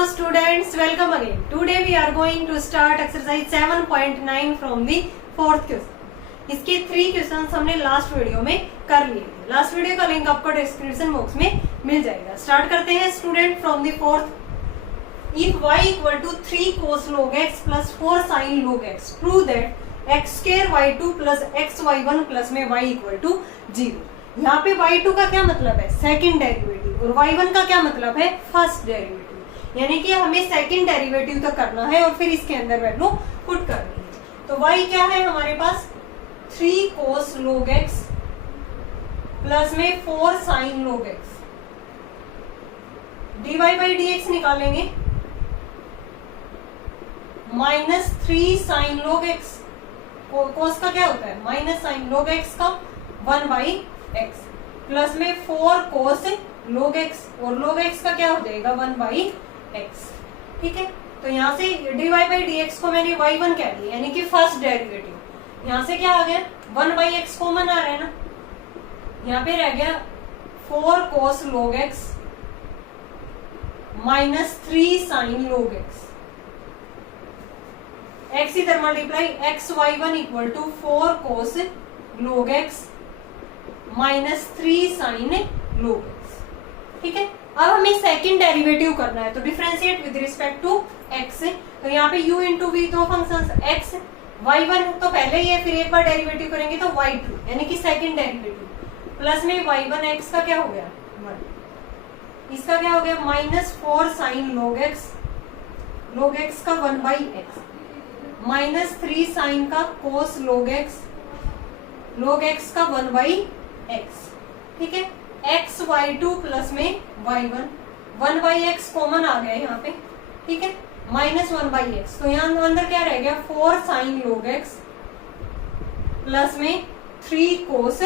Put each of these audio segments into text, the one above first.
Hello students, welcome again. Today we are going to start exercise 7.9 from the fourth question. इसके 3 questions हमने last video में कर लिए थे. लास्ट वीडियो का लिंक आपको डिस्क्रिप्शन बॉक्स में मिल जाएगा. स्टार्ट करते हैं student from the fourth. If y equal to 3 cos log x plus 4 sin log x, prove that x square y2 plus x y1 plus में y equal to 0. यहाँ पे y2 का क्या मतलब है? Second derivative. और y1 का क्या मतलब है? First derivative. यानी कि हमें सेकंड डेरिवेटिव तक करना है और फिर इसके अंदर वैल्यू पुट करनी है. तो y क्या है हमारे पास? 3 cos log x प्लस में 4 sin log x. dy by dx निकालेंगे माइनस 3 sin log x. कोस का क्या होता है? माइनस sin log x का 1 बाई x प्लस में 4 cos log x. और log x का क्या हो जाएगा? 1 बाई x. ठीक है. तो यहाँ से dy by dx को मैंने y1 कह दिया, यानी कि फर्स्ट डेरिवेटिव. यहाँ से क्या आ गया? 1 बाई x कॉमन आ रहा है ना. यहाँ पे रह गया 4 cos log x minus 3 sin log x. x इधर multiply x y1 equal to 4 cos log x minus 3 sin log x. ठीक है. अब हमें सेकंड डेरिवेटिव करना है, तो differentiate with respect to x. तो यहाँ पे u इंटू वी दो फंक्शंस x y1 तो पहले ही है, फिर एक बार डेरिवेटिव करेंगे तो y2 यानी कि सेकंड डेरिवेटिव प्लस में y1 x का क्या हो गया? 1. इसका क्या हो गया? माइनस 4 sin log x का 1 बाई x माइनस 3 साइन का कोस log x का 1 बाई x. ठीक है. x y2 प्लस में y1 1 बाई x कॉमन आ गया यहाँ पे. ठीक है. Minus 1 by x. तो यहाँ अंदर क्या रह गया? 4 sin log x प्लस में 3 cos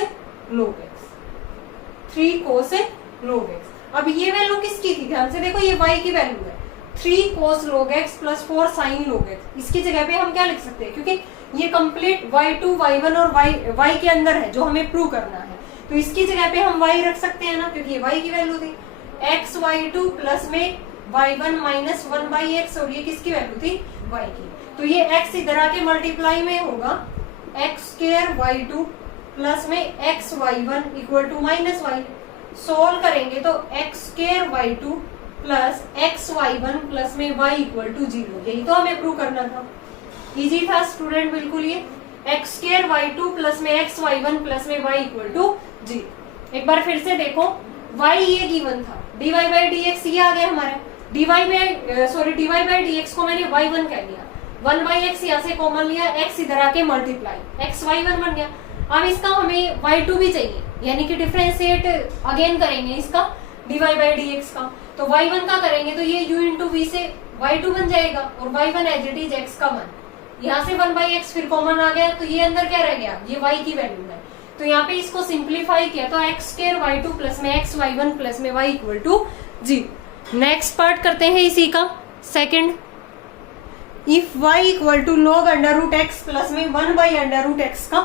log x. 3 cos log x. अब ये वैल्यू किसकी थी? ध्यान से देखो, ये y की वैल्यू है. 3 cos log x plus 4 sin log x. इसकी जगह पे हम क्या लिख सकते हैं? क्योंकि ये कंप्लीट y2 y1 और y के अंदर है जो हमें प्रूव करना है, तो इसकी जगह पे हम y रख सकते हैं ना, क्योंकि ये y की वैल्यू थी. x y2 प्लस में y1 माइनस 1 बाई x. और ये किसकी वैल्यू थी? y की. तो ये x इधर आके मल्टीप्लाई में होगा x स्क्वायर y2 प्लस में x y1 equal to minus y. Solve करेंगे तो x square y2 plus x y1 plus में y इक्वल टू 0. यही तो हमें प्रूव करना था. इजी था स्टूडेंट, बिल्कुल. ये x स्क्वायर y2 प्लस में एक्स y1 प्लस में y इक्वल टू 0. एक बार फिर से देखो, y ये गिवन था, dy बाई dx ये आ गया हमारा. dy बाई dx को मैंने y1 कह लिया, 1 बाई x यहाँ से कॉमन लिया, x इधर आके मल्टीप्लाई x y1 बन गया. अब इसका हमें y2 भी चाहिए, यानी कि डिफरेंशिएट अगेन करेंगे इसका dy बाई dx का. तो y1 का करेंगे तो ये u इंटू वी से y2 बन जाएगा और y1 as it is x का 1. यहाँ से 1 बाई x फिर कॉमन आ गया, तो ये अंदर क्या रह गया? ये y की वैल्यू है. तो यहाँ पे इसको सिंप्लीफाई किया तो x स्क्वायर y2 प्लस में x y1 प्लस में y equal to 0. Next part करते हैं इसी का second. If y equal to log under root x plus में 1 बाई अंडर रूट x का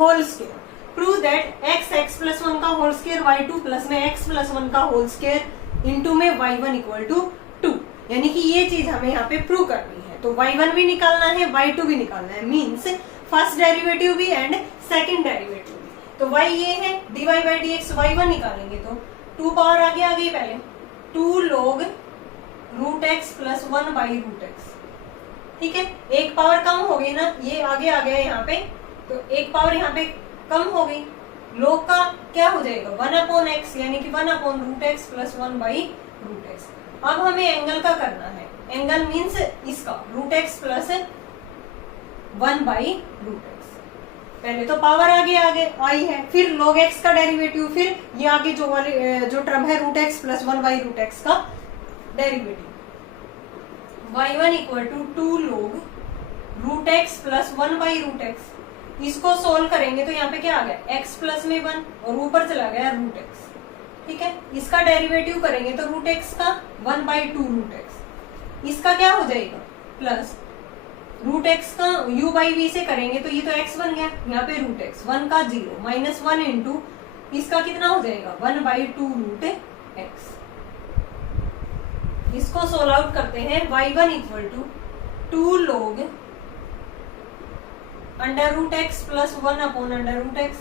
whole square, prove that x plus 1 का whole square y2 plus में x plus 1 का whole square into में y1 इक्वल टू 2. यानी कि ये चीज हमें यहाँ पे प्रूव करनी है. तो y1 भी निकालना है, y2 भी निकालना है, मीन्स फर्स्ट डेरिवेटिव भी एंड सेकंड डेरिवेटिव भी. तो y ये है, dy बाई dx y1 निकालेंगे तो 2 पावर आगे आ गई पहले, 2 log root x plus 1 by root x. ठीक है. एक पावर कम हो गई ना, ये आगे आ गया यहाँ पे, तो एक पावर यहाँ पे कम हो गई. log का क्या हो जाएगा? 1 अपॉन x, यानी कि 1 upon root x plus 1 by root x. अब हमें एंगल का करना है. एंगल मीन्स इसका root x plus 1 by root x. पहले तो पावर आगे आई है, फिर log x का डेरिवेटिव, फिर ये आगे जो टर्म है root x plus 1 by root x का derivative. y1 equal to 2 log root x plus 1 by root x. इसको सोल्व करेंगे तो यहाँ पे क्या आ गया? x प्लस में 1 और ऊपर चला गया रूट x. ठीक है. इसका डेरिवेटिव करेंगे तो रूट x का 1 बाई 2 रूट x. इसका क्या हो जाएगा? प्लस रूट x का u बाई v से करेंगे तो ये तो x बन गया, यहाँ पे रूट x 1 का 0 माइनस 1 इंटू इसका कितना हो जाएगा? 1 बाई 2 रूट x. इसको सोल्व आउट करते हैं। y1 equal to 2 log under root x plus 1 upon under root x,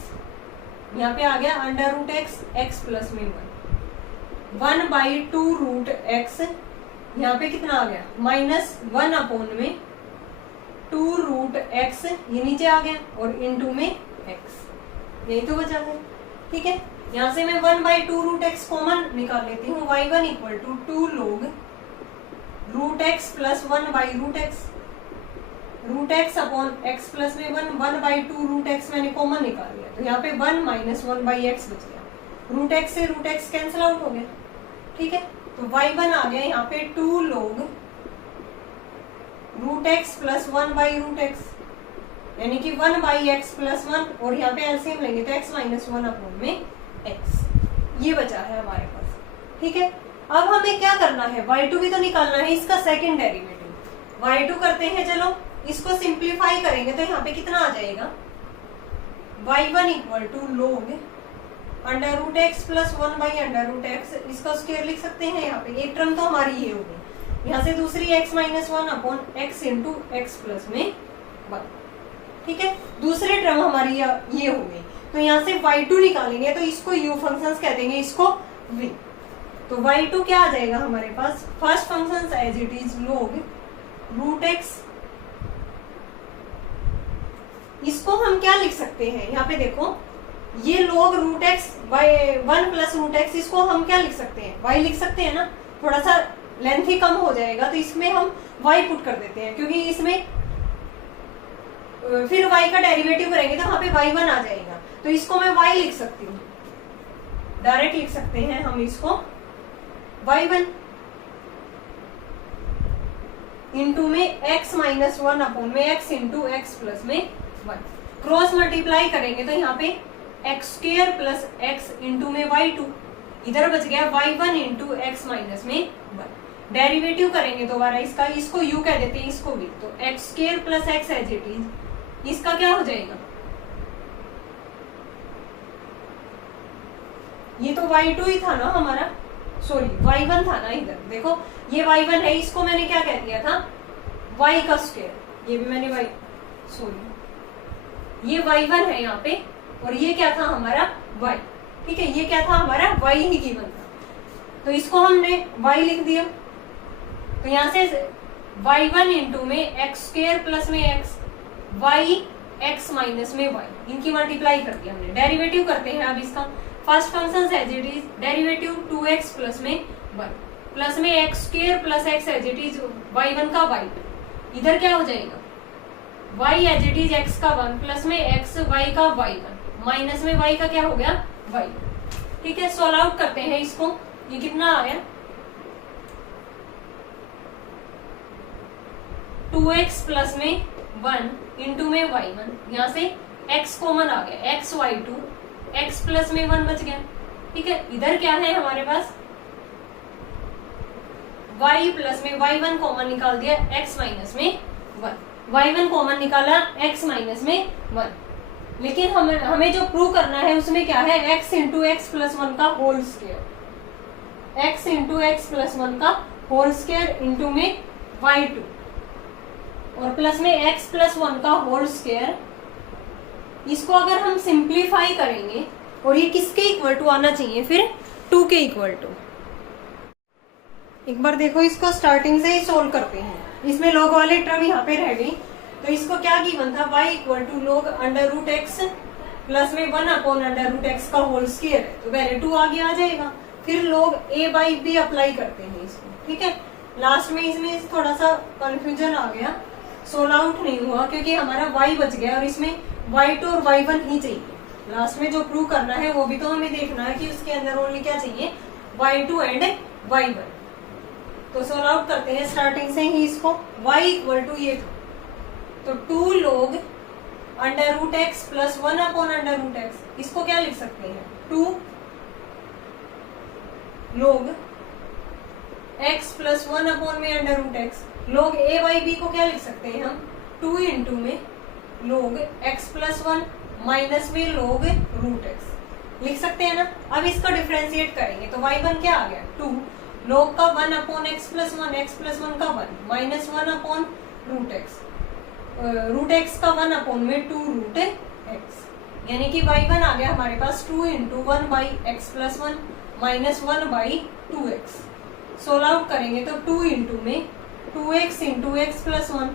यहाँ पे आ गया under root x x plus में 1 बाई 2 रूट एक्स, यहाँ पे कितना आ गया माइनस 1 अपॉन में 2 रूट एक्स, ये नीचे आ गया और इनटू में एक्स, यही तो बचा है। ठीक है, यहाँ से मैं 1 बाई 2 रूट एक्स कॉमन निकाल लेती हूँ। y1 equal to 2 log root x plus 1 by root x, root x upon x plus में 1 बाई 2 रूट एक्स मैंने कॉमन निकाल लिया, तो यहाँ पे 1 माइनस 1 बाई एक्स बच गया। रूट एक्स से रूट एक्स कैंसिल आउट हो गया। ठीक है, तो y1 आ गया यहाँ पे 2 log root x plus 1 by root x, यानी कि 1 बाई एक्स प्लस 1, और यहाँ पे एलसीएम लेंगे तो x माइनस 1 अपॉन में x, ये बचा है हमारे पास। ठीक है, अब हमें क्या करना है, y2 भी तो निकालना है, इसका सेकंड डेरिवेटिव y2 करते हैं। चलो इसको सिंप्लीफाई करेंगे तो यहाँ पे कितना आ जाएगा, y1 equal to log under root x plus 1 by under root x, इसका स्क्वायर लिख सकते हैं। यहाँ पे एक टर्म तो हमारी ये हो गई, यहाँ से दूसरी x minus 1 upon x into x plus में 1। ठीक है, दूसरी टर्म हमारी ये हो गई, तो यहाँ से y2 निकालेंगे तो इसको u फंक्शंस कह देंगे, इसको v। तो y2 क्या आ जाएगा हमारे पास, first function as it is log root x, इसको हम क्या लिख सकते हैं, यहाँ पे देखो ये log root x by 1 plus root x, इसको हम क्या लिख सकते हैं, y लिख सकते हैं ना, थोड़ा सा लेंथ ही कम हो जाएगा तो इसमें हम y पुट कर देते हैं, क्योंकि इसमें फिर y का डेरिवेटिव करेंगे तो वहां पे y1 आ जाएगा, तो इसको मैं y लिख सकती हूँ, डायरेक्ट लिख सकते हैं हम इसको y1 इंटू में x माइनस 1 अपॉन में x इंटू एक्स प्लस में 1, क्रॉस मल्टीप्लाई करेंगे तो यहाँ पे x square plus x into में y2, इधर बच गया y1 इंटू एक्स माइनस में 1, डेरिवेटिव करेंगे दोबारा इसका, इसको u कह देते हैं, इसको v, तो x square plus x as it is, इसका क्या हो जाएगा, ये तो y2 ही था ना हमारा, सॉरी y1 था ना, इधर देखो ये y1 है, इसको मैंने क्या कह दिया था y का स्क्वायर, ये भी मैंने y, सॉरी ये y1 है यहाँ पे, और ये क्या था हमारा y। ठीक है, ये क्या था हमारा y ही गिवन था, तो इसको हमने y लिख दिया, तो यहाँ से y1 इंटू में एक्स स्क्वायर प्लस में एक्स, y x माइनस में y, इनकी मल्टीप्लाई कर दिया हमने। डेरिवेटिव करते हैं अब इसका, first function as it is derivative 2x plus में 1 प्लस में x square plus x as it is y1 का y, इधर क्या हो जाएगा y as it is x का 1 प्लस में x y का y1 माइनस में y का क्या हो गया y। ठीक है, सॉल्व आउट करते हैं इसको, ये कितना आया 2x प्लस में 1 इंटू में y1, यहाँ से x कॉमन आ गया, x y2 x प्लस में 1 बच गया। ठीक है, इधर क्या है हमारे पास y प्लस में y1 कॉमन निकाल दिया, x माइनस में 1, y1 कॉमन निकाला x माइनस में 1, लेकिन हमें जो प्रूव करना है उसमें क्या है x इंटू एक्स प्लस 1 का whole square, x into x plus 1 का होल स्क्वायर इंटू में y2 और प्लस में x प्लस 1 का होल स्क्वायर। इसको अगर हम सिंप्लीफाई करेंगे और ये किसके इक्वल टू आना चाहिए, फिर 2 के इक्वल टू। एक बार देखो इसको स्टार्टिंग से ही सोल्व करते हैं, इसमें लॉग वाले टर्म यहाँ पे रह गई, तो इसको क्या गिवन था y equal to log under root x plus में 1 अपॉन अंडर रूट एक्स का होल स्क्वायर है, तो पहले 2 आगे आ जाएगा, फिर log a by b apply करते हैं इसको। ठीक है, लास्ट में इसमें थोड़ा सा कंफ्यूजन आ गया, सोल्व आउट नहीं हुआ क्योंकि हमारा y बच गया और इसमें y2 और y1 ही चाहिए। लास्ट में जो प्रूव करना है वो भी तो हमें देखना है कि उसके अंदर ओनली क्या चाहिए y2 एंड y1। तो सोल्व आउट करते हैं स्टार्टिंग से ही इसको, y इक्वल टू ये तो 2 log under root x plus 1 upon under root x, इसको क्या लिख सकते हैं 2 log x प्लस 1 अपॉन में under root x, log a by b को क्या लिख सकते हैं हम 2 इंटू में log x प्लस 1 माइनस में log रूट एक्स लिख सकते हैं ना। अब इसको डिफरेंशिएट करेंगे तो y1 क्या आ गया 2 log का 1 upon x plus one, x plus one का 1 minus 1 upon root x, root x का 1 अपॉन में 2 रूट एक्स, यानी कि y1 आ गया हमारे पास 2 into 1 by x plus one minus 1 by 2x। Solve out करेंगे तो 2 इंटू में 2x into x plus one,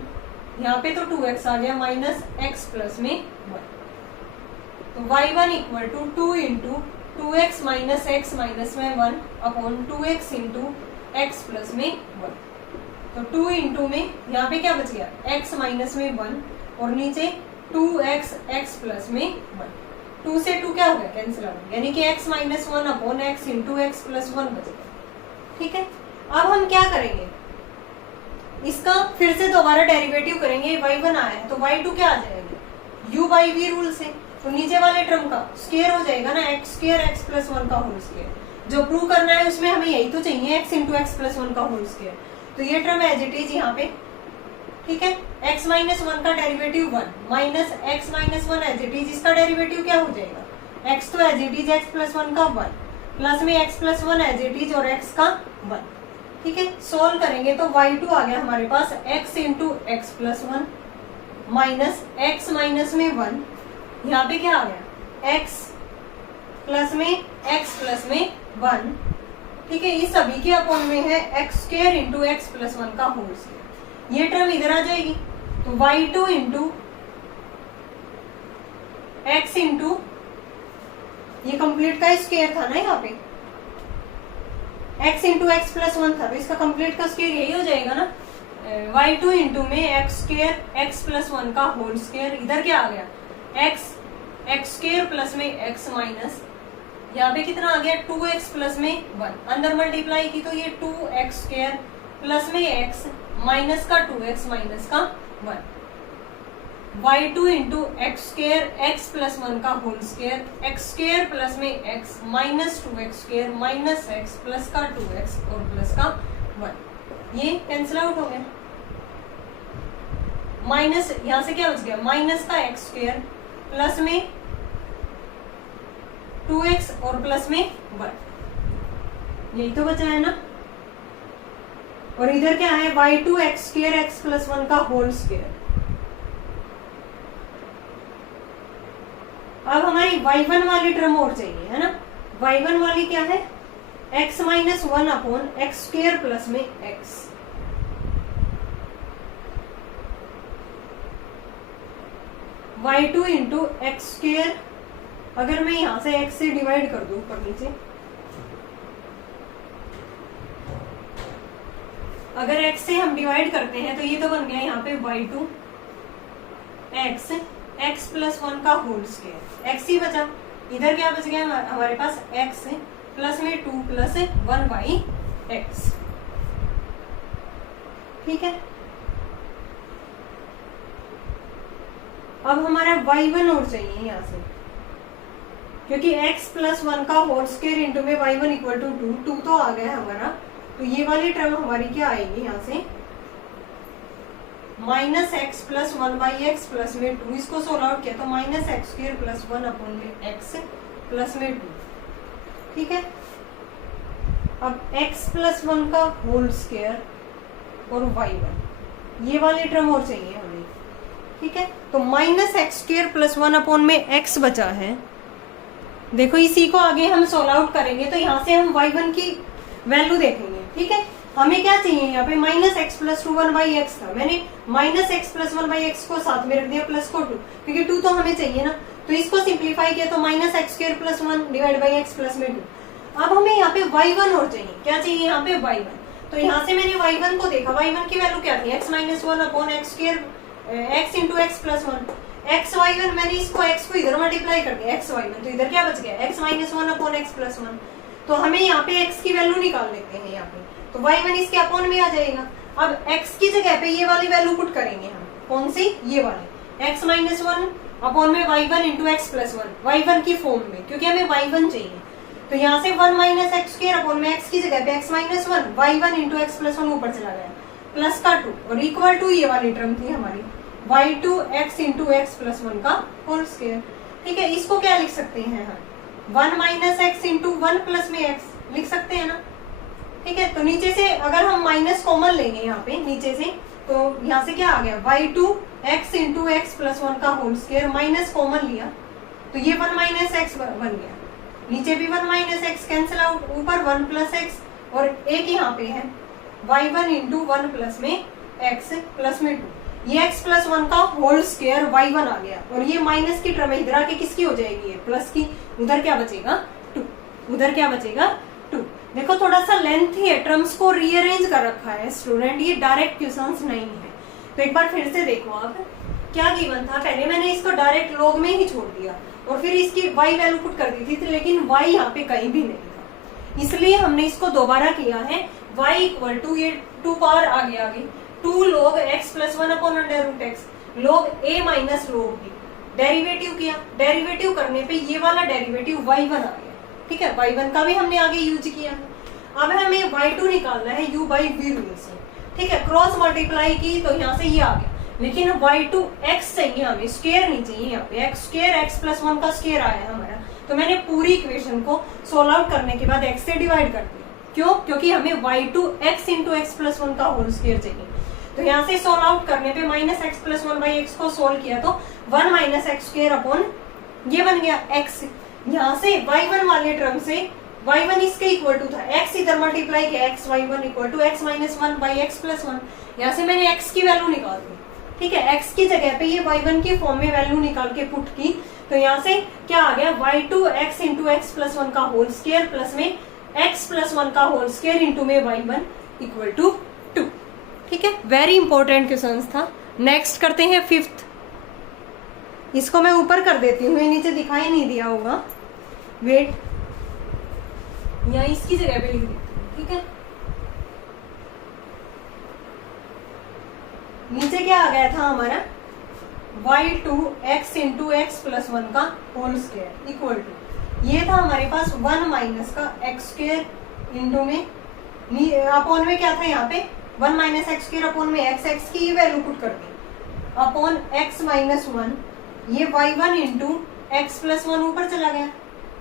यहाँ पे तो 2x आ गया माइनस एक्स प्लस में 1, तो y1 equal to 2 into 2x minus x minus में 1 upon 2x into x plus में 1, तो 2 इंटू में यहाँ पे क्या बच गया x माइनस में 1 और नीचे 2x x प्लस में 1, 2 से 2 क्या हो गया कैंसिल हो गया, यानी कि x minus 1 upon x into x plus 1 बच गया। ठीक है, अब हम क्या करेंगे, इसका फिर से दोबारा डेरिवेटिव करेंगे, y1 आया है तो y2 क्या आ जाएगा u बाई v रूल से, तो नीचे वाले टर्म का स्क्वायर हो जाएगा ना एक्स स्क्वायर एक्स प्लस 1 का होल स्क्वायर, जो प्रूव करना है उसमें हमें यही तो चाहिए x इंटू एक्स प्लस 1 का होल स्क्वायर, तो ये टर्म एज इट इज यहाँ पे। ठीक है, x माइनस 1 का derivative 1 minus x minus 1 as it is, इसका डेरिवेटिव क्या हो जाएगा x तो as it is x plus 1 का 1 प्लस में x plus 1 as it is और x का 1। ठीक है, सोल्व करेंगे तो y2 आ गया हमारे पास x into x plus 1 minus x minus में 1, यहाँ पे क्या आ गया x प्लस में x प्लस में 1। ठीक है, इस सभी के अपॉन में है x square into x plus 1 का होल स्क्वायर, ये टर्म इधर आ जाएगी, तो y2 इंटू एक्स इंटू ये कंप्लीट का स्क्वायर था ना, यहाँ पे x इंटू एक्स प्लस 1 था, तो इसका कंप्लीट का स्क्वायर यही हो जाएगा ना, y2 इंटू में एक्स स्क्वायर एक्स प्लस 1 का होल स्क्वायर, इधर क्या आ गया एक्स स्क्वायर प्लस में x माइनस, यहाँ पे कितना आ गया 2x प्लस में 1, अंदर मल्टीप्लाई की तो ये 2x स्क्वायर प्लस में x माइनस का 2x माइनस का 1, y2 into x square x plus 1 का whole square, x square plus में x minus 2x square minus x plus का 2x और प्लस का 1, ये कैंसिल आउट हो गया, माइनस यहाँ से क्या बच गया माइनस का एक्स स्क्वायर प्लस में 2x और प्लस में 1, यही तो बचा है ना, और इधर क्या है y2 x square x plus 1 का होल स्क्वायर। अब हमारी y1 वाली टर्म और चाहिए है ना, y1 वाली क्या है x minus 1 upon x square plus में x, y2 into x square, अगर मैं यहां से x से डिवाइड कर दूं ऊपर नीचे, अगर x से हम डिवाइड करते हैं तो ये तो बन गया यहाँ पे y2 x प्लस 1 का होल स्क्वायर, x ही बचा, इधर क्या बच गया हमारे पास x प्लस में 2 प्लस 1 बाई x। ठीक है, अब हमारा y1 और चाहिए यहाँ से, क्योंकि x प्लस 1 का होल स्क्वायर इंटू में y1 इक्वल टू 2 तो आ गया हमारा, तो ये वाली टर्म हमारी क्या आएगी यहाँ से minus x plus 1 by x plus में 2, इसको सोल्व आउट किया तो minus x square plus 1 upon में एक्स प्लस में 2। ठीक है, अब x प्लस 1 का होल स्क्वायर और y1, ये वाली टर्म और चाहिए हमें। ठीक है, तो minus x square plus 1 upon में x बचा है, देखो इसी को आगे हम सोल्व आउट करेंगे तो यहाँ से हम y1 की वैल्यू देखेंगे। ठीक है, हमें क्या चाहिए यहाँ पे minus x plus 2 1 by x था, मैंने minus x plus 1 by x को साथ में रख दिया प्लस को 2, क्योंकि 2 तो हमें चाहिए ना, तो इसको सिंप्लीफाई किया तो minus x square plus 1 divide by x plus में 2। अब हमें यहाँ पे y1 और चाहिए, क्या चाहिए यहाँ पे y1, तो यहाँ से मैंने y1 को देखा, y1 की वैल्यू क्या थी x minus 1 upon x square x into x plus 1, x y1, मैंने इसको x को इधर मल्टीप्लाई कर दिया x y1, तो इधर क्या बच गया x minus 1 upon x plus 1, तो हमें यहाँ पे x की वैल्यू निकाल लेते हैं यहाँ पे, तो y1 इसके अपॉन में आ जाएगा। अब x की जगह पे ये वाली वैल्यू पुट करेंगे हम, कौन सी ये वाली x माइनस 1 अपॉन में y1 into x plus 1, y1 की फॉर्म में, क्योंकि हमें y1 चाहिए, तो यहाँ से 1 माइनस एक्स स्क्वायर अपॉन में x की जगह पे x minus 1 y1 into x plus 1 ऊपर चला गया प्लस का 2 और इक्वल टू ये वाली टर्म थी हमारी y2 x into x plus 1 का होल स्क्वायर। ठीक है, इसको क्या लिख सकते हैं हम 1 माइनस एक्स इंटू 1 प्लस में x लिख सकते हैं ना, ठीक है, तो नीचे से अगर हम माइनस कॉमन लेंगे यहाँ पे नीचे से, तो यहाँ से क्या आ गया y2 x into x plus 1 का होल स्क्वायर, माइनस कॉमन लिया तो ये 1 माइनस एक्स बन गया, नीचे भी 1 माइनस एक्स कैंसिल आउट, ऊपर 1 प्लस एक्स और एक यहाँ पे है y1 इंटू 1 प्लस में x प्लस में 2, ये x प्लस 1 का होल स्क्वायर y1 आ गया, और ये माइनस की टर्म इधर आके किसकी हो जाएगी, प्लस की, उधर क्या बचेगा 2, उधर क्या बचेगा 2। देखो थोड़ा सा लेंथी है, टर्म्स को रीअरेंज कर रखा है स्टूडेंट, ये डायरेक्ट क्वेश्चंस नहीं है। तो एक बार फिर से देखो आप क्या गिवन था, पहले मैंने इसको डायरेक्ट लॉग में ही छोड़ दिया और फिर इसकी y वैल्यू पुट कर दी थी, लेकिन y यहाँ पे कहीं भी नहीं था, इसलिए हमने इसको दोबारा किया है। y इक्वल टू ये 2 पावर आगे 2 log x plus 1 upon under root x log a minus log b, derivative किया, डेरिवेटिव करने पे ये वाला डेरिवेटिव y1 आ गया, ठीक है, y1 का भी हमने आगे यूज किया है। अब हमें y2 निकालना है u बाई v रूल से, ठीक है, क्रॉस मल्टीप्लाई की तो यहाँ से ये आ गया, लेकिन y2 x चाहिए हमें, स्क्वायर नहीं चाहिए, यहाँ पे x स्क्वायर x प्लस 1 का स्क्वायर आया है हमारा, तो मैंने पूरी इक्वेशन को सोल्व आउट करने के बाद x से डिवाइड कर दिया, क्यों, क्योंकि हमें y2 x into x plus 1 का होल स्क्वायर चाहिए। तो यहाँ से सोल्व आउट करने पे minus x plus 1 by x को सोल्व किया तो 1 माइनस एक्स स्क्वायर अपॉन ये बन गया x, यहाँ से y1 वाले टर्म से y1 इसके इक्वल टू था, x इधर मल्टीप्लाई किया, x y1 equal to x minus 1 by x plus 1, यहाँ से मैंने x की वैल्यू निकाल दी, ठीक है, x की जगह पे ये y1 की फॉर्म में वैल्यू निकाल के पुट की, तो यहाँ से क्या आ गया y2 x into x plus 1 का होल स्क्वायर प्लस में x प्लस 1 का होल स्क्वायर इंटू में y1 इक्वल टू 2, ठीक है, वेरी इंपॉर्टेंट क्वेश्चन था। नेक्स्ट करते हैं 5th, इसको मैं ऊपर कर देती हूँ, नीचे दिखाई नहीं दिया होगा, वेट या इसकी जगह पे लिख देती हूँ, ठीक है। नीचे क्या आ गया था हमारा y2 x into x plus 1 का होल स्क्वायर इक्वल टू, ये था हमारे पास 1 माइनस का एक्स स्क्वायर इंटू में अपॉन में क्या था यहाँ पे 1 माइनस एक्स स्क्वायर अपॉन में x की वैल्यू पुट कर दी अपॉन x माइनस 1, ये y1 इंटू एक्स प्लस 1 ऊपर चला गया,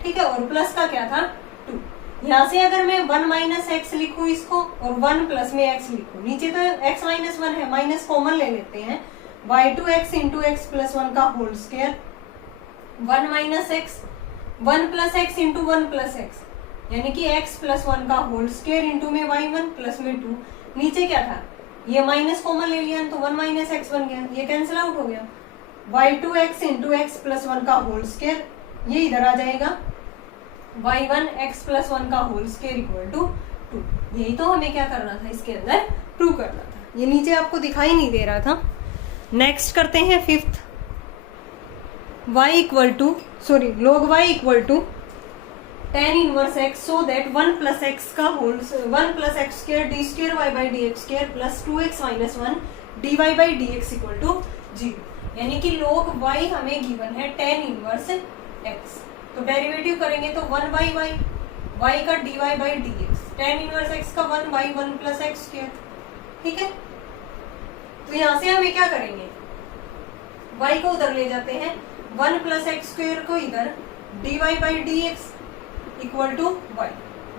ठीक है, और प्लस का क्या था 2, यहाँ से अगर मैं 1 माइनस एक्स लिखूं इसको और 1 प्लस में x लिखूं, नीचे तो x माइनस 1 है, माइनस कॉमन ले लेते हैं, y2 x into x plus 1 का whole square 1 minus x 1 plus x into 1 plus x, यानी कि x प्लस 1 का होल स्क्वायर इंटू में y1 प्लस में 2, नीचे क्या था ये माइनस कॉमन ले लिया तो 1 माइनस एक्स बन गया, ये कैंसिल आउट हो गया, y2 x into x plus 1 का होल स्क्वायर ये इधर आ जाएगा, y1 x प्लस 1 का होल स्क्वायर इक्वल टू 2, यही तो हमें क्या करना था, इसके अंदर प्रूव करना था, ये नीचे आपको दिखाई नहीं दे रहा था। नेक्स्ट करते हैं 5th, y equal to log y equal to tan inverse x so that 1 plus x का whole 1 plus x square d square y by d x square plus 2x minus 1 d y by d x equal to 0, यानी कि log y हमें given है tan inverse x, तो derivative करेंगे तो 1 by y, y का dy by dx, tan inverse x का 1 by 1 plus x square, ठीक है। तो यहाँ से हमें क्या करेंगे, y को उधर ले जाते हैं, 1 प्लस एक्स स्क्वायर को इधर dy by dx equal to y,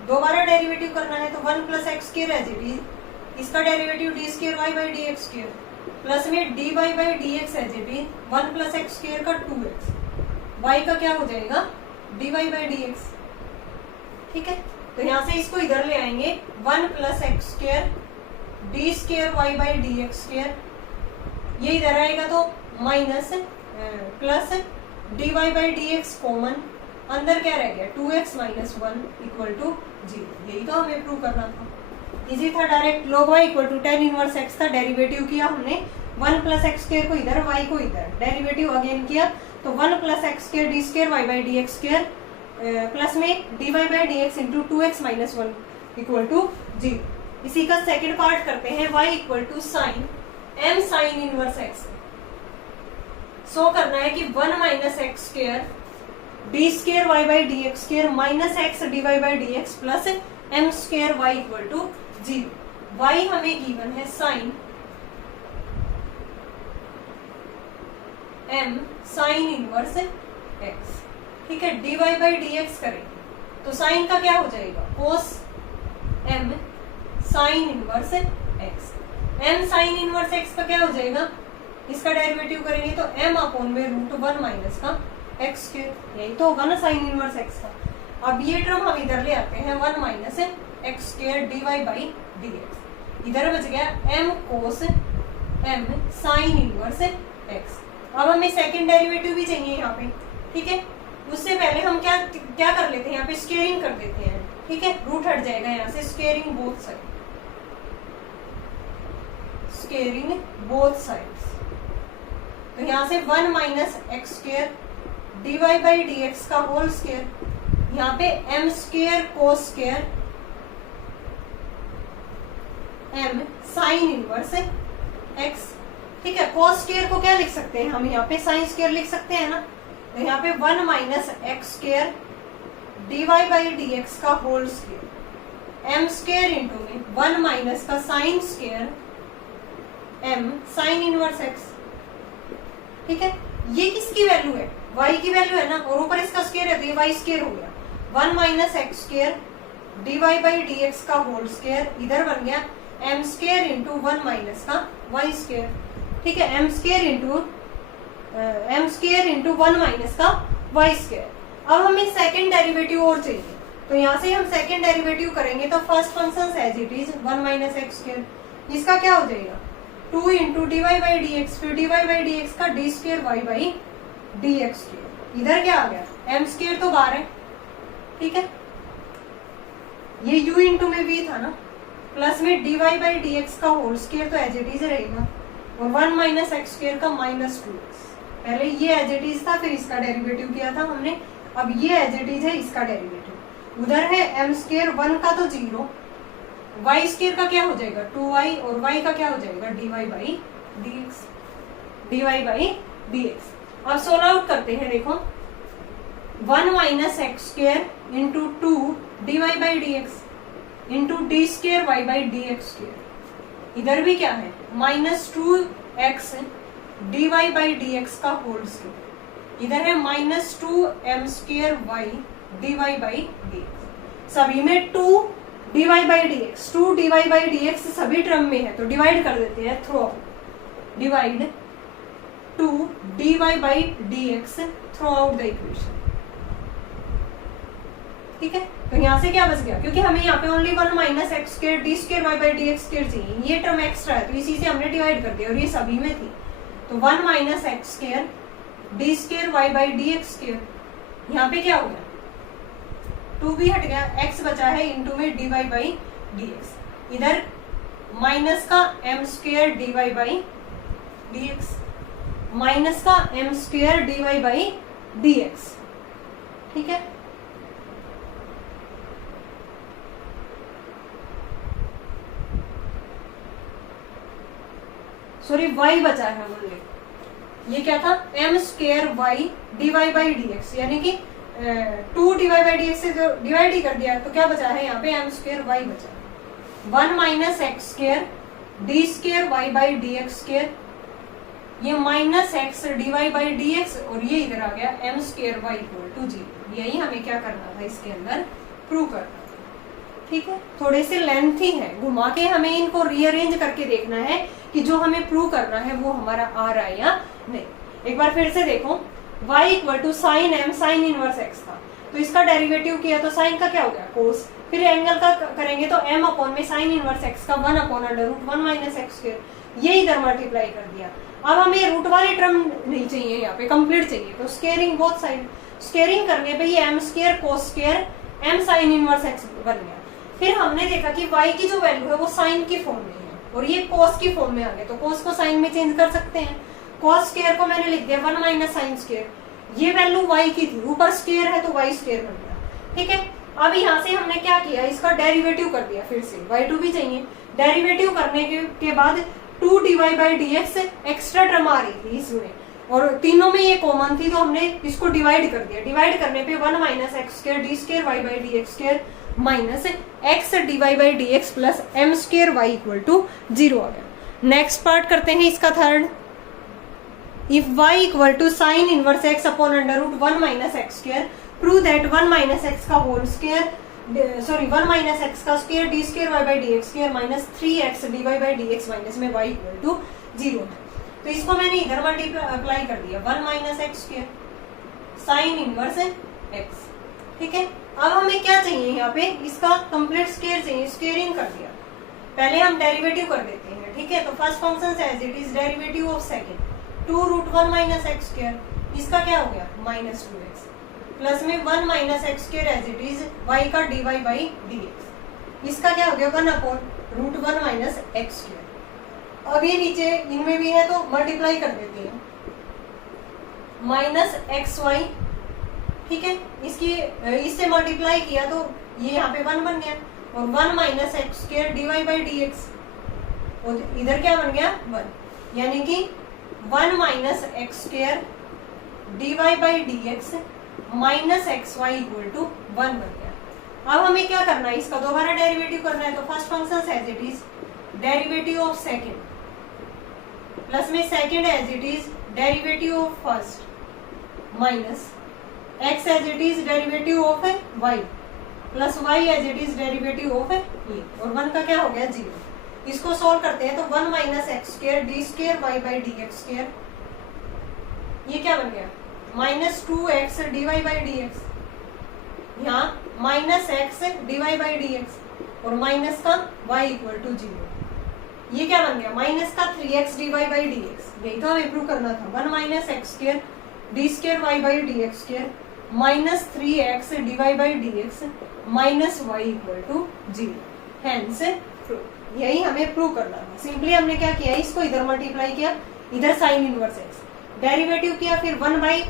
दोबारा डेरिवेटिव करना है तो 1 plus x square as it is, इसका derivative d square y by d x square plus में d y by d x as it is 1 plus x square का 2x, y का क्या हो जाएगा dy बाई डी एक्स, ठीक है। तो यहाँ से इसको इधर ले आएंगे 1 plus x square d square y by d x square, ये इधर आएगा तो minus plus d y by d x common, अंदर क्या रह गया 2x माइनस 1 इक्वल टू 0, यही तो हमें प्रूव करना था, इजी था, direct log y equal to tan inverse x था, डेरिवेटिव किया हमने 1 प्लस एक्स स्क्वायर को इधर y को इधर, डेरिवेटिव अगेन किया तो 1 plus x square d square y by d x square plus में d y by d x into 2x minus 1 equal to 0। इसी का सेकेंड पार्ट करते हैं, y equal to sine m sine inverse x, so करना है कि 1 minus x square d square y by d x square minus x d y by d x plus m square y equal to 0, y हमें given है sine m sine inverse x, ठीक है, dy by d x करेंगे तो sign का क्या हो जाएगा cos m sine inverse x. m sine inverse x का क्या हो जाएगा, इसका डेरिवेटिव करेंगे तो m अपॉन में रूट 1 माइनस का एक्स स्क्वायर, यही तो होगा ना साइन इनवर्स एक्स का। अब ये टर्म हम इधर ले आते हैं 1 minus x square d y by d x, इधर बच गया m cos m sine inverse x. अब हमें सेकंड डेरिवेटिव भी चाहिए यहाँ पे, ठीक है। उससे पहले हम क्या क्या कर लेते हैं, यहाँ पे स्क्वेयरिंग कर देते हैं, ठीक है। रूट हट जाएगा यहाँ से, squaring both side, squaring both sides. तो यहाँ से 1 minus x square d y by d x का होल स्क्वायर, यहाँ पे m square cos square m sine inverse x, ठीक है। कोस स्क्वायर को क्या लिख सकते हैं हम, यहाँ पे साइन स्क्वायर लिख सकते हैं ना। तो यहाँ पे 1 minus x square d y by d x का whole square m square into में 1 माइनस का sine square m sine inverse x, ठीक है। ये किसकी वैल्यू है, y की वैल्यू है ना, और ऊपर इसका स्क्वायर है तो ये y स्क्वायर हो गया। 1 minus x square d y by d x का होल स्क्वायर, इधर बन गया m स्क्वायर इंटू 1 माइनस का y स्क्वायर, ठीक है। m स्क्वायर इंटू 1 माइनस का y स्क्वायर। अब हमें सेकंड डेरिवेटिव और चाहिए, तो यहाँ से हम सेकंड डेरिवेटिव करेंगे तो first function as it is 1 minus x square, इसका क्या हो जाएगा 2 into d y by d x, फिर d y by d x का d square y by d x square. इधर क्या आ गया, m स्क्वायर तो बाहर है, ठीक है। ये u इंटू में v था ना, प्लस में d y by d x का होल स्क्वायर तो एज इट इज रहेगा, और 1 माइनस एक्स स्क्वायर का माइनस 2x। पहले ये एज इट इज था, फिर इसका डेरिवेटिव किया था हमने, अब ये एज इट इज है, इसका डेरिवेटिव। उधर है m स्क्वायर 1 का तो 0, y स्क्वायर का क्या हो जाएगा 2y, और y का क्या हो जाएगा dy by dx, dy by dx। अब सोल्व आउट करते हैं, देखो 1 minus x square into 2 dy by dx into d square y by d x square, इधर भी क्या है minus 2x d y by d x का होल स्क्वायर, इधर है minus 2m square y d y by d x. सभी में 2 d y by d x, 2 d y by d x सभी टर्म में है, तो डिवाइड कर देते हैं throughout, divide 2 d y by d x throughout the equation, ठीक है। तो यहाँ से क्या बच गया, क्योंकि हमें यहाँ पे only 1 minus x square d square y by d x square चाहिए, ये टर्म एक्स्ट्रा है तो इसी से हमने डिवाइड कर दिया, और ये सभी में थी। तो 1 minus x square d square y by d x square, यहाँ पे क्या हो गया 2 भी हट गया, x बचा है इंटू में d y by d x, इधर माइनस का m square d y by d x, minus का m square d y by d x, ठीक है। सॉरी y बचा है बोलिए, ये क्या था m square y d y by d x, यानी कि 2 d y by d x से डिवाइड ही कर दिया, तो क्या बचा है यहाँ पे m स्क्वायर y बचा। 1 minus x square d square y by d x square, ये minus x d y by d x, और ये इधर आ गया m square y equal to 0। यही हमें क्या करना था, इसके अंदर प्रूव करना था, ठीक है। थोड़े से लेंथी है, घुमा के हमें इनको रीअरेंज करके देखना है कि जो हमें प्रूव करना है वो हमारा आ रहा है या नहीं। एक बार फिर से देखो, y equal to sine m sine inverse x था, तो इसका डेरिवेटिव किया तो साइन का क्या हो गया कोस, फिर एंगल का करेंगे तो m अपॉन में साइन इनवर्स x का 1 upon under root 1 minus x square, ये इधर मल्टीप्लाई कर दिया। अब हमें रूट वाली टर्म नहीं चाहिए, यहाँ पे कंप्लीट चाहिए, तो स्क्वेयरिंग बोथ साइड, स्क्वेयरिंग करने पे ये m square cos square m sine inverse x बन गया। फिर हमने देखा कि y की जो वैल्यू है वो साइन की फॉर्म में है और ये कोस की फॉर्म में आ गया, तो कोस को साइन में चेंज कर सकते हैं। कोस स्क्वायर को मैंने लिख दिया 1 माइनस साइन स्क्वायर, ये वैल्यू y की थी, ऊपर स्क्वायर है तो y स्क्वायर बन गया, ठीक है। अब यहाँ से हमने क्या किया, इसका डेरिवेटिव कर दिया, फिर से y2 भी चाहिए। डेरिवेटिव करने के बाद 2 d y by d x extra term आ रही थी इसमें, और तीनों में ये कॉमन थी, तो हमने इसको डिवाइड कर दिया। डिवाइड करने पे 1 minus x square d square y by d x square minus x d y by d x plus m square y equal to 0 आ गया। नेक्स्ट पार्ट करते हैं इसका third. If y equal to sine inverse x upon under root 1 minus x square, prove that 1 minus x का whole square sorry 1 minus x का square d square y by d x square minus 3x d y by d x minus में y equal to 0 है। तो इसको मैंने इधर multiply कर दिया 1 minus x square sine inverse x. ठीक है, अब हमें क्या चाहिए यहाँ पे, इसका कंप्लीट स्क्वायर चाहिए, स्क्वायरिंग कर दिया। पहले हम डेरिवेटिव कर देते हैं। ठीक है, तो first function as it is derivative of second 2 root 1 minus x square, इसका क्या हो गया माइनस 2x प्लस में 1 minus x square as it is y का dy बाई dx, इसका क्या हो गया 1 upon root 1 minus x square. अब ये नीचे इनमें भी है तो मल्टीप्लाई कर देते हैं माइनस एक्स वाई। ठीक है, इसकी इससे मल्टीप्लाई किया तो ये यहाँ पे 1 बन गया और 1 minus x square d y by d x, और इधर क्या बन गया 1, यानी कि 1 minus x square d y by d x minus x y equal to 1 बन गया। अब हमें क्या करना है, इसका दोबारा डेरिवेटिव करना है। तो first function as it is derivative of second plus में second as it is derivative of first minus x as it is derivative of y plus y as it is derivative of ये, और 1 का क्या हो गया 0। इसको solve करते हैं तो 1 minus x square d square y by d x square, ये क्या बन गया minus 2x d y by d x, यहाँ minus x d y by d x और माइनस का y इक्वल टू 0, ये क्या बन गया माइनस का 3x d y by d x. यही तो हमें प्रूव करना था 1 minus x square d square y by d x square minus 3x d y by d x minus y equal to 0, hence यही हमें प्रूव करना था। सिंपली हमने क्या किया, इसको इधर मल्टीप्लाई किया, इधर साइन इनवर्स एक्स डेरिवेटिव किया, फिर 1 by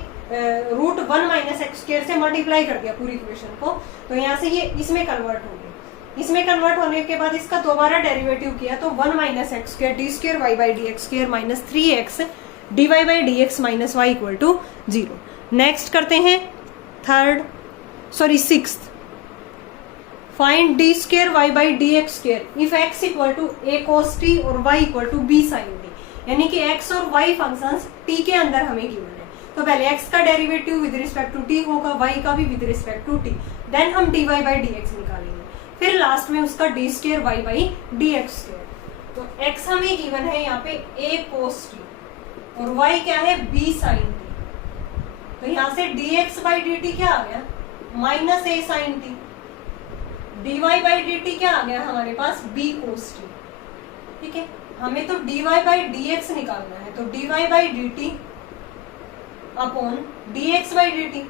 root 1 minus x square से मल्टीप्लाई कर दिया पूरी इक्वेशन को। तो यहाँ से ये इसमें कन्वर्ट हो गया। इसमें कन्वर्ट होने के बाद इसका दोबारा डेरिवेटिव किया तो 1 minus x square d square y by d x square minus 3x d y by d x minus y equal to 0। Next करते हैं sixth, find d square y by d x square if x equal to a cos t और y equal to b sin t, यानी कि x और y functions t के अंदर हमें given है। तो पहले x का derivative with respect to t होगा, y का भी with respect to t, then हम dy बाई dx निकालेंगे, फिर लास्ट में उसका d square y by dx square. तो x हमें गिवन है यहाँ पे a cos t और y क्या है b sin t, तो यहाँ से dx बाई dt क्या आ गया minus a sin t, dy by dt क्या आ गया हमारे पास b cos t। ठीक है, हमें तो dy बाई dx निकालना है, तो dy by dt upon dx by dt,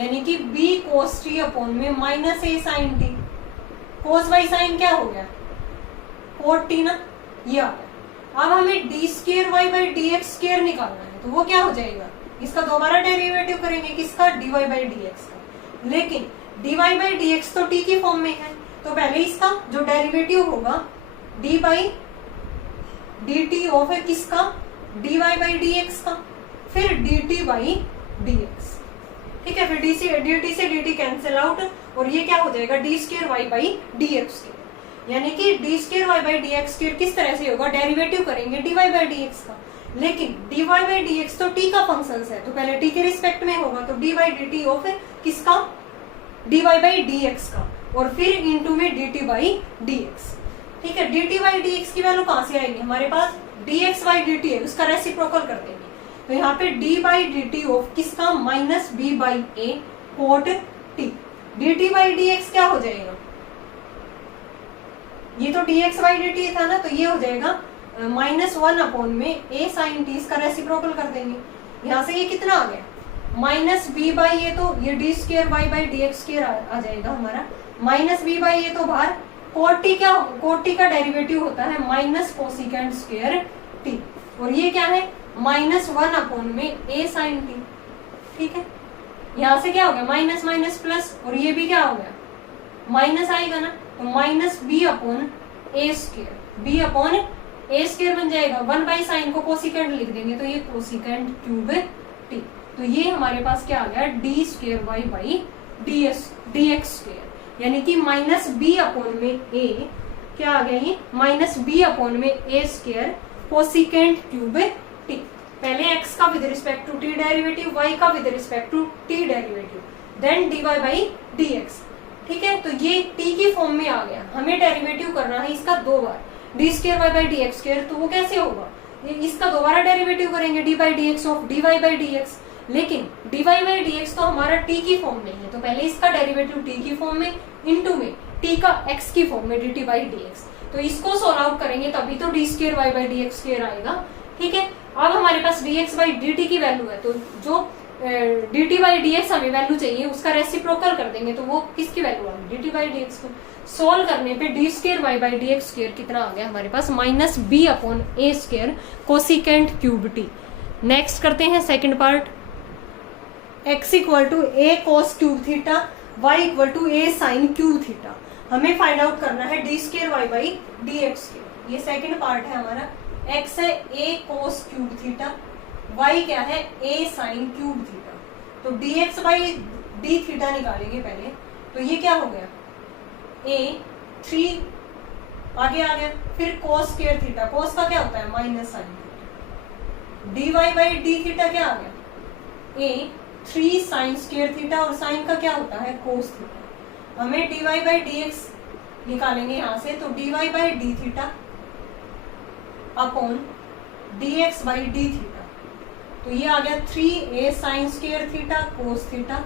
यानी कि b cos t अपॉन में minus a sin t, cos by sin क्या हो गया cot t ना, ये आ गया। अब हमें d square y by dx square निकालना है, तो वो क्या हो जाएगा, इसका दोबारा डेरिवेटिव करेंगे किसका dy बाई dx का, लेकिन dy बाई dx तो t की फॉर्म में है, तो पहले इसका जो डेरिवेटिव होगा d बाई dt ऑफ है किसका dy बाई dx का, फिर dt बाई dx। ठीक है, फिर dt से dt कैंसिल आउट और ये क्या हो जाएगा d square y by dx square, यानी कि d square y by dx square किस तरह से होगा, डेरिवेटिव करेंगे dy बाई dx का, लेकिन dy बाई dx तो t का फंक्शन है, तो पहले t के रिस्पेक्ट में होगा, तो d बाई dt ऑफ किसका dy बाई dx का, और फिर इनटू में dt बाई dx। ठीक है, dt बाई dx की वैल्यू कहां से आएगी, हमारे पास dx बाई dt है, उसका रेसिप्रोकल कर देंगे, तो यहाँ पे d बाई dt ऑफ किसका minus b by a cot t, dt by dx क्या हो जाएगा, ये तो dx बाई dt था ना, तो ये हो जाएगा माइनस 1 अपॉन में a sin t, इसका रेसिप्रोकल कर देंगे, यहाँ से ये कितना आ गया माइनस b बाई ये, तो ये d square y by dx square आ जाएगा हमारा, माइनस b बाई ये तो बाहर, कोट t क्या होगा, कोट t का डेरिवेटिव होता है माइनस कोसिकेंट स्क्वायर t, और ये क्या है माइनस 1 अपॉन में a sin t। ठीक है, यहाँ से क्या हो गया माइनस माइनस प्लस, और ये भी क्या हो गया माइनस आएगा ना, तो minus b upon a square, b upon a square बन जाएगा, 1 बाई साइन को कोसिकेंट लिख देंगे, तो ये कोसिकेंट क्यूब t, तो ये हमारे पास क्या आ गया d square y by dx square, यानी कि माइनस b अपॉन में a क्या आ गया, ये माइनस b अपॉन में a square cosecant cube t। पहले x का with respect to t derivative, y का with respect to t derivative, then dy by dx। ठीक है, तो ये टी की फॉर्म में आ गया। हमें डेरिवेटिव करना है इसका 2 बार, d square y by d x square. तो वो कैसे होगा, ये इसका दोबारा डेरिवेटिव करेंगे d by d x of d y by d x. लेकिन d y by d x तो हमारा टी की फॉर्म में है, तो पहले इसका डेरिवेटिव टी की फॉर्म में इनटू में टी का एक्स की फॉर्म में d t by d x. तो इसको सॉल्व आउट करेंगे तभी तो d square y by d x square आएगा। ठीक है, अब हमारे पास d x by d t की वैल्यू है, तो जो d t by d x हमें वैल्यू चाहिए उसका रेसिप्रोकल कर देंगे, तो वो किसकी वैल्यू आ गई, d t by d x को। सोल्व करने पे d square y by d x square कितना आ गया हमारे पास, minus b upon a square cosecant cube t. Next करते हैं second part, x equal to a cos cube theta, y equal to a sine cube theta. हमें find out करना है d square y by d x square. ये second part है हमारा, x है ए cos cube theta, y क्या है ए sine cube theta. तो dx बाई डी थीटा निकालेंगे पहले, तो ये क्या हो गया, a 3 आगे आ गया, फिर कोस स्क्वायर थीटा, कोस का क्या होता है minus sine theta, dy by d theta क्या आ गया, a 3 साइन स्क्वायर थीटा, और साइन का क्या होता है कोस थीटा। हमें dy बाई डी एक्स निकालेंगे यहां से, तो dy by d theta upon dx by d theta. तो ये आ गया 3a sine square theta cos theta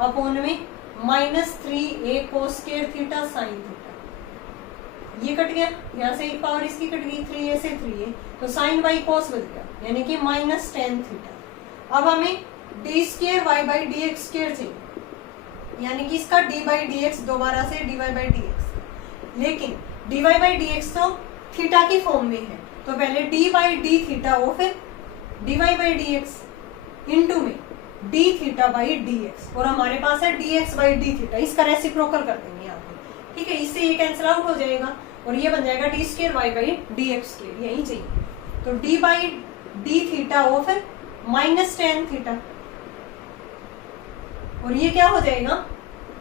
upon में minus 3a cos square theta sign theta. ये कट गया, यहाँ से एक पावर इसकी कट गई, 3a से 3a, तो साइन बाई कोस बच गया, यानी कि माइनस टेन थीटा। अब हमें d square y by d x square चाहिए, यानी कि इसका डी बाई डी एक्स दोबारा से d y by d x. लेकिन d y by d x तो थीटा की फॉर्म में है, तो पहले डी बाई डी थीटा हो, फिर d y by d x into में d theta by d x, और हमारे पास है d x by d theta, इसका रेसिप्रोकल कर देंगे यहाँ पे। ठीक है, इससे ये कैंसिल आउट हो जाएगा और ये बन जाएगा d square y by d x square, यही चाहिए। तो डी बाई डी थीटा हो, फिर माइनस टेन थीटा, और ये क्या हो जाएगा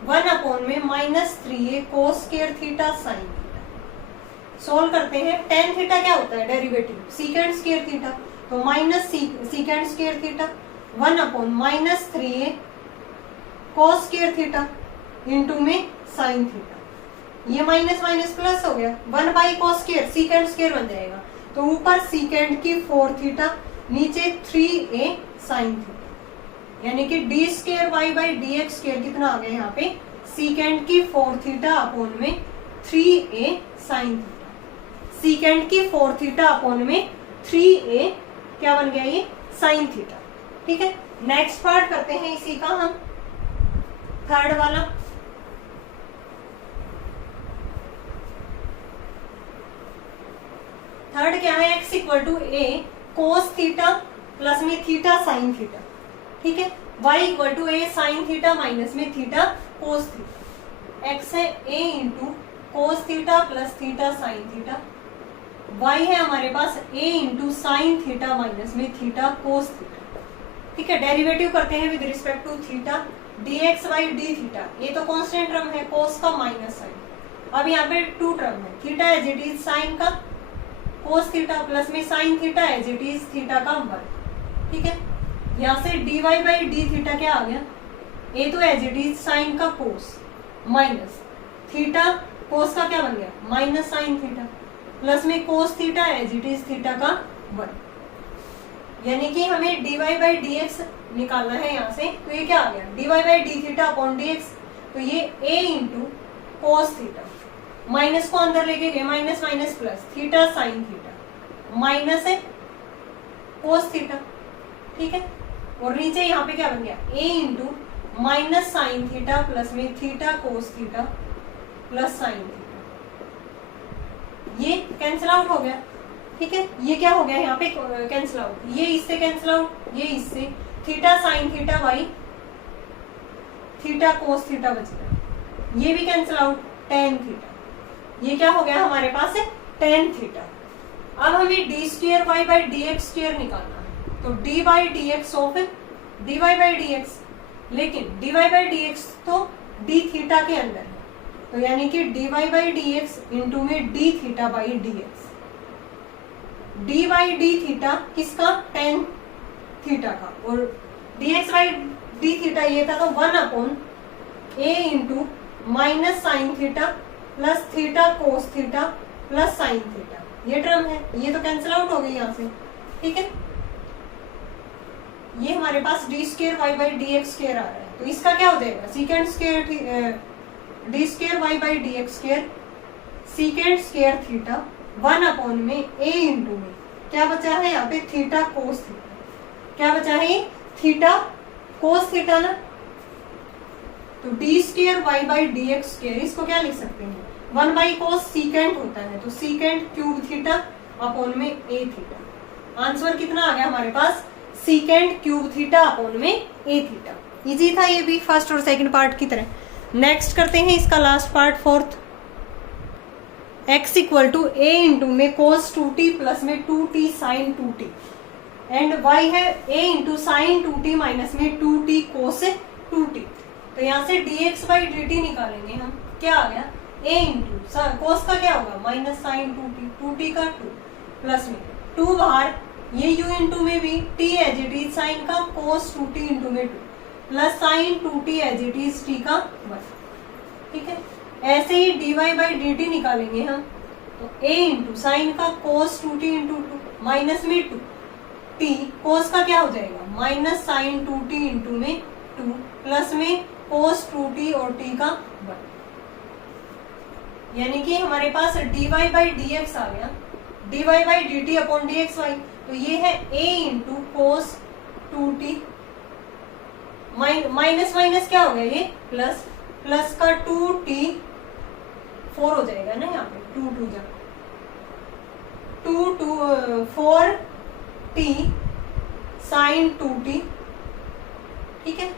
1 अपॉन में minus 3a cos square theta sine theta. Solve करते हैं, टेन थीटा क्या होता है डेरिवेटिव सीकेंड स्क्वायर थीटा, तो minus सीकेंड square theta 1 upon minus 3a cos square theta into में साइन थीटा। ये माइनस माइनस प्लस हो गया, 1 by cos square secant square बन जाएगा, तो ऊपर सीकेंड की 4 थीटा, नीचे 3a साइन थीटा, यानी कि d square y by d x square कितना आ गया यहाँ पे, सीकेंड की 4 थीटा अपॉन में 3a साइन थीटा। सीकेंड की 4 थीटा अपॉन में 3a क्या बन गया, ये साइन थीटा। ठीक है, नेक्स्ट पार्ट करते हैं इसी का हम, थर्ड वाला। थर्ड क्या है, x equal to a cos theta plus में थीटा साइन थीटा। ठीक है, y equal to a sin theta minus में थीटा कोस थीटा। x है a into cos theta plus theta sign theta, y है हमारे पास a into sin theta minus में theta cos theta. ठीक है, डेरिवेटिव करते हैं with respect to theta, dx by d theta, ये तो कांस्टेंट टर्म है, कोस का माइनस साइन। अब यहाँ पे 2 टर्म है, theta as it is sin का कोस थीटा प्लस में sin theta as it is theta का वर्ग। ठीक है, यहाँ से dy बाई डी थीटा क्या आ गया, ए तो एज इट इज साइन का कोस माइनस थीटा कोस का क्या बन गया माइनस साइन थीटा, प्लस में cos theta as it is theta का वर्ग, यानी कि हमें dy बाई डी एक्स निकालना है यहाँ से। तो ये क्या आ गया, dy by d theta upon D x, तो ये a into cos theta, minus को अंदर लेके गए, minus minus plus theta sign theta, minus है कोस थीटा। ठीक है, और नीचे यहाँ पे क्या बन गया, a into minus sine theta plus में theta cos theta plus sine theta, ये कैंसिल आउट हो गया। ठीक है, ये क्या हो गया यहाँ पे कैंसिल आउट, ये इससे कैंसिल आउट, ये इससे, theta sine theta by theta cos theta बच गया, ये भी कैंसिल आउट, टेन थीटा, ये क्या हो गया हमारे पास है टेन थीटा। अब हमें d square y by d x square निकालना है, तो d by d x of d y by d x, लेकिन d y by d x तो डी थीटा के अंदर है, तो यानी कि d y by d x into में d theta by d x. D by d theta किसका, टेन थीटा का, और d x by d theta ये था, तो 1 अपॉन ए into minus sine theta plus theta cos theta plus sine theta, ये term है, ये तो कैंसिल आउट हो गई यहाँ से। ठीक है, ये हमारे पास d square y by d x square आ रहा है, तो इसका क्या हो जाएगा secant square d square y by d x square secant square theta 1 upon में ए इंटू में क्या बचा है यहाँ पे थीटा कोस थीटा, क्या बचा है थीटा कोस थीटा ना, तो d square y by d x square इसको क्या लिख सकते हैं 1 बाई कोस सीकेंड होता है, तो सीकेंड क्यूब थीटा अपॉन में ए थीटा। आंसर कितना आ गया हमारे पास सीकेंड क्यूब थीटा अपॉन में ए थीटा। इजी था ये भी फर्स्ट और सेकंड पार्ट की तरह। नेक्स्ट करते हैं इसका last part fourth. x equal to a into में कोस 2t प्लस में 2t sin 2t and y है a into sin 2t minus में 2t कोस 2t। तो यहाँ से dx बाई dt निकालेंगे हम, क्या आ गया a इंटू कोस का क्या होगा माइनस साइन 2t का 2 प्लस में 2 बाहर, ये u इंटू में भी t as it is sin का कोस 2t इंटू में 2 plus sin 2t as it is t का 1। ठीक है, ऐसे ही dy बाई dt निकालेंगे हम, तो a इंटू साइन का कोस 2t इंटू 2 माइनस में 2 t कोस का क्या हो जाएगा माइनस साइन 2t इंटू में 2 प्लस में कोस 2t और t का 1, यानी कि हमारे पास dy बाई dx आ गया dy by dt upon dxy, तो ये है a into cos 2t minus minus क्या हो गया ये प्लस, प्लस का 2t 4 हो जाएगा ना यहाँ पे 2 2 जा 2 4t साइन 2t। ठीक है,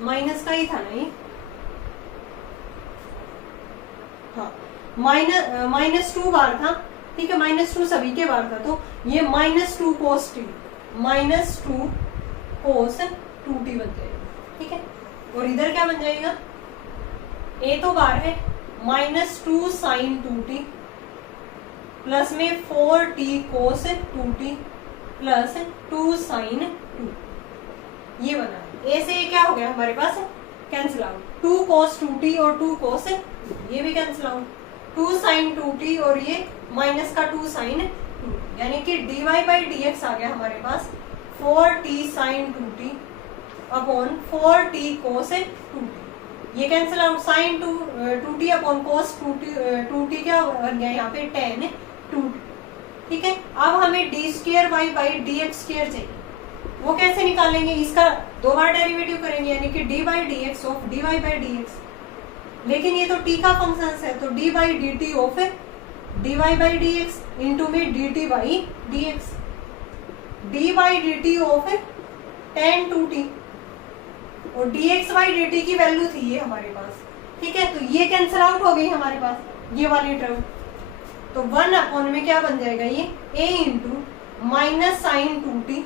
माइनस का ही था ना ये, हाँ माइनस 2 बार था। ठीक है, माइनस 2 सभी के बार था, तो ये माइनस 2 कोस टी माइनस 2 कोस 2t बन जाएगा। ठीक है, और इधर क्या बन जाएगा a तो बार है माइनस 2 साइन 2t प्लस में 4t cos 2t plus 2 sign 2, ये बना है। a से क्या हो गया हमारे पास कैंसिल आउट, 2 कोस 2t और 2 कोस ये भी कैंसिल आउट, 2 साइन 2t और ये माइनस का 2 साइन 2, यानी कि dy बाई dx आ गया हमारे पास 4t sign 2t upon 4t cos 2t, ये cancel out sin 2t upon cos 2t क्या बन गया यहाँ पे tan 2t। ठीक है, अब हमें d square y by d x square चाहिए, वो कैसे निकालेंगे, इसका 2 बार डेरिवेटिव करेंगे, यानी कि d by d x of d y by d x, लेकिन ये तो t का फंक्शन है, तो d by d t of d y by d x into में d t by d x, d by d t of tan 2t और dx by dt की value थी ये हमारे पास। ठीक है, तो ये कैंसिल आउट हो गई हमारे पास ये वाली टर्म, तो 1 अपॉन में क्या बन जाएगा ये a into minus sin 2t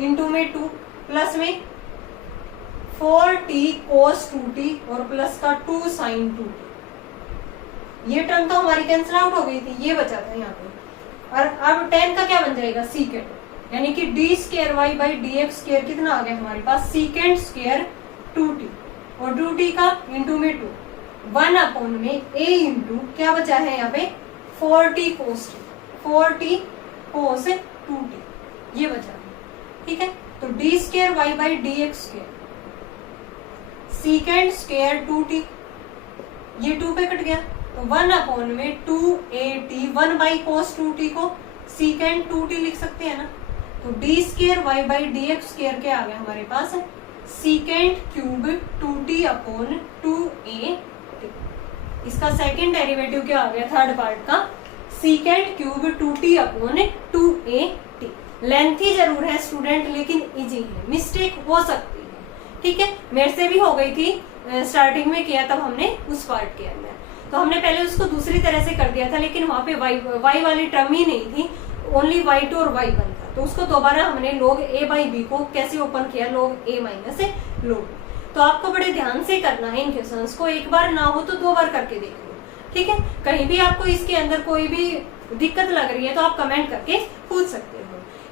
into में 2 प्लस में 4t कोस 2t और प्लस का 2 साइन 2t, ये टर्म तो हमारी कैंसिल आउट हो गई थी, ये बचा था यहाँ पे। और अब tan का क्या बन जाएगा सीकेंड, यानी कि d square y by d x square कितना आ गया हमारे पास सीकेंड स्क्वायर 2t और 2t का इंटू में 2 1 अपॉन में a इंटू क्या बचा है यहाँ पे 4t कोस 2t, ये बचा है। ठीक है, तो d square y by d x square secant square 2t, ये 2 पे कट गया, तो 1 अपॉन में 2at 1 बाई कोस 2t को सीकेंड 2t लिख सकते हैं ना, तो d square y by d x square क्या आ गया हमारे पास सीकेंड क्यूब 2t अपॉन 2a। इसका सेकंड डेरिवेटिव क्या आ गया थर्ड पार्ट का सीकेंड cube 2t upon 2a। Lengthy जरूर है स्टूडेंट, लेकिन इजी है, मिस्टेक हो सकती है। ठीक है, मेरे से भी हो गई थी, स्टार्टिंग में किया तब हमने उस पार्ट के अंदर, तो हमने पहले उसको दूसरी तरह से कर दिया था, लेकिन वहां पे y वाली टर्म ही नहीं थी, ओनली y2 और y1 था, तो उसको दोबारा हमने log a बाई b को कैसे ओपन किया log a माइनस log। तो आपको बड़े ध्यान से करना है इन क्वेश्चंस को, एक बार ना हो तो 2 बार करके देख लो। ठीक है, कहीं भी आपको इसके अंदर कोई भी दिक्कत लग रही है तो आप कमेंट करके पूछ सकते हो।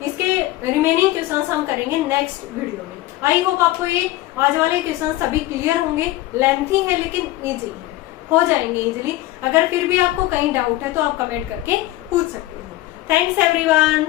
इसके रिमेनिंग क्वेश्चन हम करेंगे नेक्स्ट वीडियो में। आई होप आपको ये आज वाले क्वेश्चन सभी क्लियर होंगे। लेंथी है लेकिन इजी है, हो जाएंगे इजीली। अगर फिर भी आपको कहीं डाउट है तो आप कमेंट करके पूछ सकते हो। Thanks everyone.